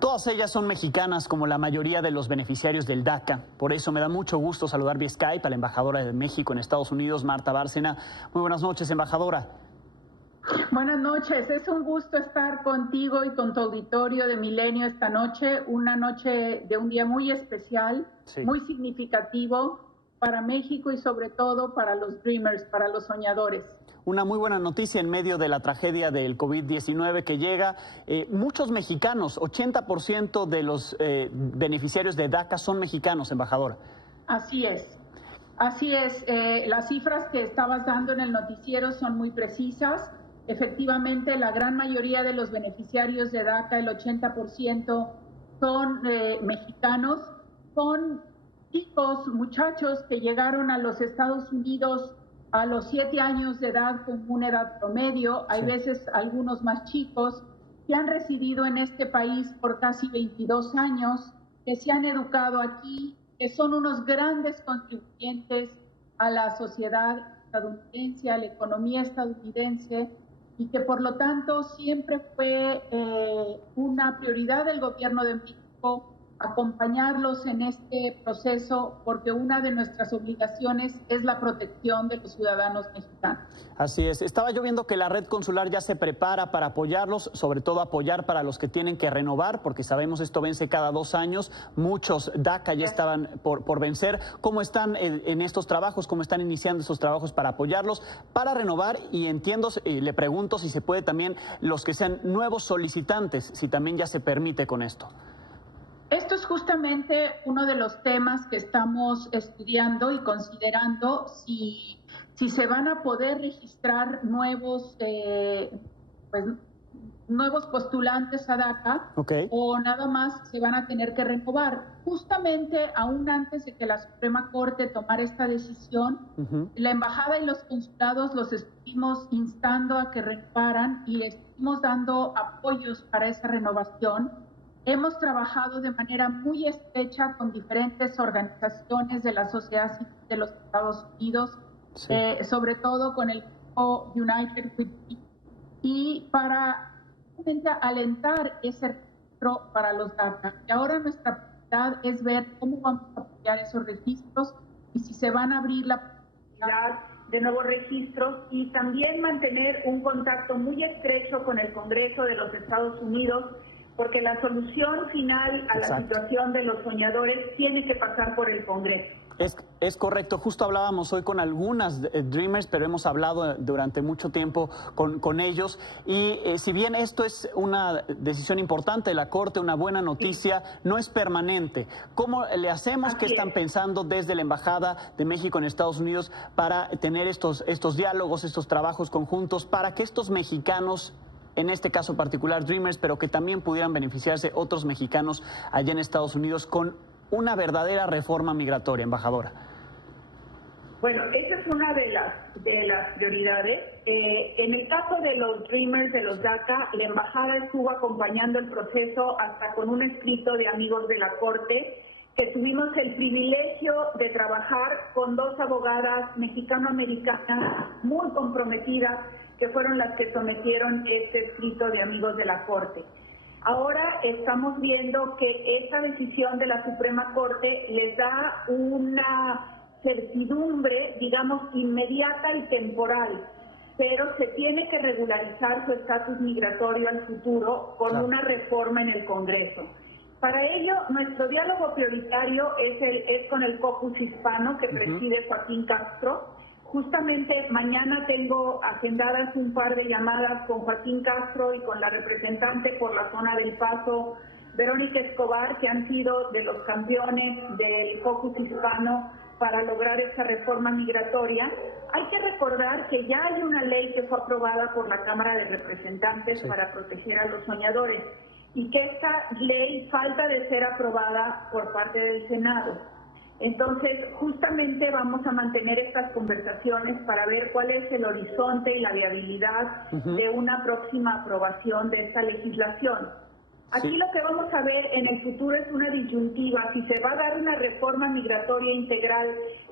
Todas ellas son mexicanas, como la mayoría de los beneficiarios del DACA. Por eso me da mucho gusto saludar vía Skype a la embajadora de México en Estados Unidos, Marta Bárcena. Muy buenas noches, embajadora. Buenas noches, es un gusto estar contigo y con tu auditorio de Milenio esta noche, una noche de un día muy especial, muy significativo para México y sobre todo para los Dreamers, para los soñadores. Una muy buena noticia en medio de la tragedia del COVID-19 que llega. Muchos mexicanos, 80% de los beneficiarios de DACA son mexicanos, embajadora. Así es. Así es, las cifras que estabas dando en el noticiero son muy precisas. Efectivamente, la gran mayoría de los beneficiarios de DACA, el 80%, son mexicanos. Son chicos, muchachos que llegaron a los Estados Unidos a los 7 años de edad, con una edad promedio. Hay veces algunos más chicos que han residido en este país por casi 22 años, que se han educado aquí, que son unos grandes contribuyentes a la sociedad estadounidense, a la economía estadounidense, y que por lo tanto siempre fue una prioridad del gobierno de México acompañarlos en este proceso, porque una de nuestras obligaciones es la protección de los ciudadanos mexicanos. Así es. Estaba yo viendo que la red consular ya se prepara para apoyarlos, sobre todo apoyar para los que tienen que renovar, porque sabemos esto vence cada 2 años. Muchos DACA ya estaban por vencer. ¿Cómo están en estos trabajos? ¿Cómo están iniciando estos trabajos para apoyarlos, para renovar? Y entiendo, le pregunto si se puede también los que sean nuevos solicitantes, si también ya se permite con esto. Esto es justamente uno de los temas que estamos estudiando y considerando si se van a poder registrar nuevos postulantes a DACA, o nada más se van a tener que renovar. Justamente aún antes de que la Suprema Corte tomara esta decisión, la embajada y los consulados los estuvimos instando a que renovaran y les estuvimos dando apoyos para esa renovación. Hemos trabajado de manera muy estrecha con diferentes organizaciones de la sociedad civil de los Estados Unidos, sobre todo con el grupo United with Me, y para alentar ese registro para los DACA. Y ahora nuestra prioridad es ver cómo vamos a apoyar esos registros y si se van a abrir la posibilidad de nuevos registros, y también mantener un contacto muy estrecho con el Congreso de los Estados Unidos, porque la solución final a la situación de los soñadores tiene que pasar por el Congreso. Es correcto. Justo hablábamos hoy con algunas Dreamers, pero hemos hablado durante mucho tiempo con ellos. Y si bien esto es una decisión importante de la Corte, una buena noticia, no es permanente. ¿Cómo le hacemos? ¿Qué están pensando desde la Embajada de México en Estados Unidos para tener estos diálogos, estos trabajos conjuntos, para que estos mexicanos, en este caso particular Dreamers, pero que también pudieran beneficiarse otros mexicanos allá en Estados Unidos con una verdadera reforma migratoria, embajadora? Bueno, esa es una de las prioridades. En el caso de los Dreamers, de los DACA, la embajada estuvo acompañando el proceso hasta con un escrito de amigos de la Corte, que tuvimos el privilegio de trabajar con 2 abogadas mexicano-americanas muy comprometidas, que fueron las que sometieron este escrito de amigos de la Corte. Ahora estamos viendo que esa decisión de la Suprema Corte les da una certidumbre, digamos, inmediata y temporal, pero se tiene que regularizar su estatus migratorio al futuro con una reforma en el Congreso. Para ello, nuestro diálogo prioritario es con el caucus hispano que preside Joaquín Castro. Justamente mañana tengo agendadas un par de llamadas con Joaquín Castro y con la representante por la zona del Paso, Verónica Escobar, que han sido de los campeones del caucus hispano para lograr esa reforma migratoria. Hay que recordar que ya hay una ley que fue aprobada por la Cámara de Representantes para proteger a los soñadores, y que esta ley falta de ser aprobada por parte del Senado. Entonces, justamente vamos a mantener estas conversaciones para ver cuál es el horizonte y la viabilidad de una próxima aprobación de esta legislación. Aquí lo que vamos a ver en el futuro es una disyuntiva, si se va a dar una reforma migratoria integral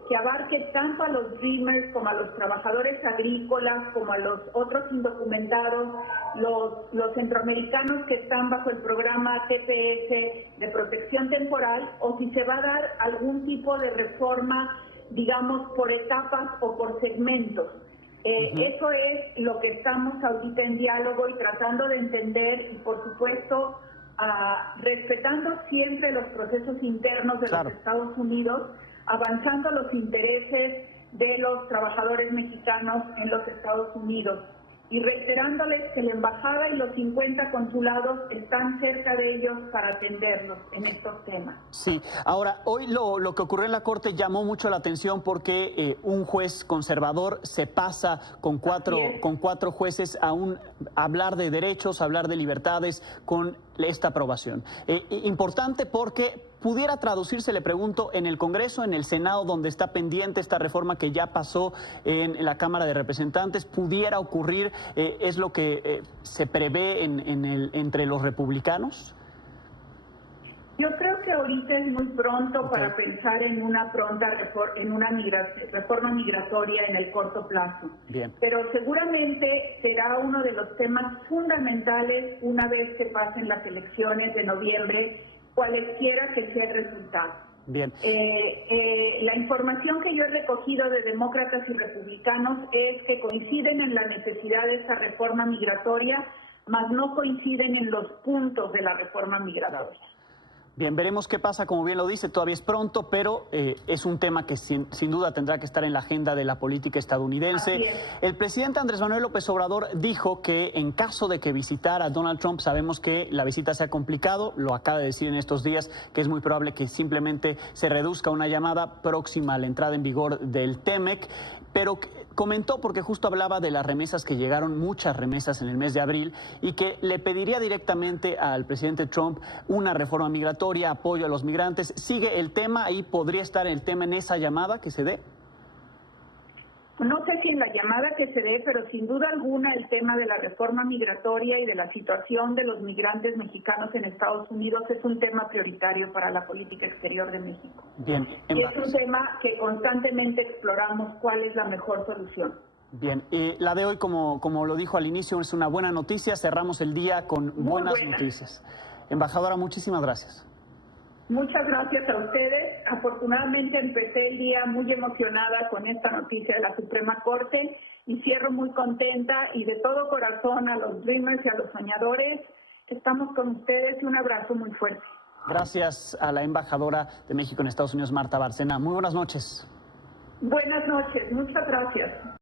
que abarque tanto a los Dreamers como a los trabajadores agrícolas, como a los otros indocumentados, los centroamericanos que están bajo el programa TPS de protección temporal, o si se va a dar algún tipo de reforma, digamos, por etapas o por segmentos. Eso es lo que estamos ahorita en diálogo y tratando de entender, y por supuesto respetando siempre los procesos internos de los Estados Unidos, avanzando los intereses de los trabajadores mexicanos en los Estados Unidos y reiterándoles que la embajada y los 50 consulados están cerca de ellos para atenderlos en estos temas. Sí, ahora, hoy lo que ocurrió en la Corte llamó mucho la atención porque un juez conservador se pasa con cuatro jueces a hablar de derechos, hablar de libertades con esta aprobación. Importante porque pudiera traducirse, le pregunto, en el Congreso, en el Senado, donde está pendiente esta reforma que ya pasó en la Cámara de Representantes, pudiera ocurrir, es lo que se prevé entre los republicanos. Yo creo que ahorita es muy pronto para pensar en una reforma migratoria en el corto plazo. Bien. Pero seguramente será uno de los temas fundamentales una vez que pasen las elecciones de noviembre, cualesquiera que sea el resultado. Bien. La información que yo he recogido de demócratas y republicanos es que coinciden en la necesidad de esa reforma migratoria, mas no coinciden en los puntos de la reforma migratoria. Bien, veremos qué pasa, como bien lo dice, todavía es pronto, pero es un tema que sin duda tendrá que estar en la agenda de la política estadounidense. El presidente Andrés Manuel López Obrador dijo que en caso de que visitara a Donald Trump, sabemos que la visita se ha complicado, lo acaba de decir en estos días, que es muy probable que simplemente se reduzca una llamada próxima a la entrada en vigor del TEMEC, pero comentó, porque justo hablaba de las remesas que llegaron, muchas remesas en el mes de abril, y que le pediría directamente al presidente Trump una reforma migratoria, apoyo a los migrantes. ¿Sigue el tema ahí? ¿Podría estar el tema en esa llamada que se dé? No sé si en la llamada que se dé, pero sin duda alguna el tema de la reforma migratoria y de la situación de los migrantes mexicanos en Estados Unidos es un tema prioritario para la política exterior de México. Bien. Y es un tema que constantemente exploramos cuál es la mejor solución. Bien, la de hoy, como lo dijo al inicio, es una buena noticia. Cerramos el día con buenas noticias. Embajadora, muchísimas gracias. Muchas gracias a ustedes. Afortunadamente empecé el día muy emocionada con esta noticia de la Suprema Corte y cierro muy contenta y de todo corazón a los Dreamers y a los soñadores. Estamos con ustedes y un abrazo muy fuerte. Gracias a la embajadora de México en Estados Unidos, Marta Bárcena. Muy buenas noches. Buenas noches, muchas gracias.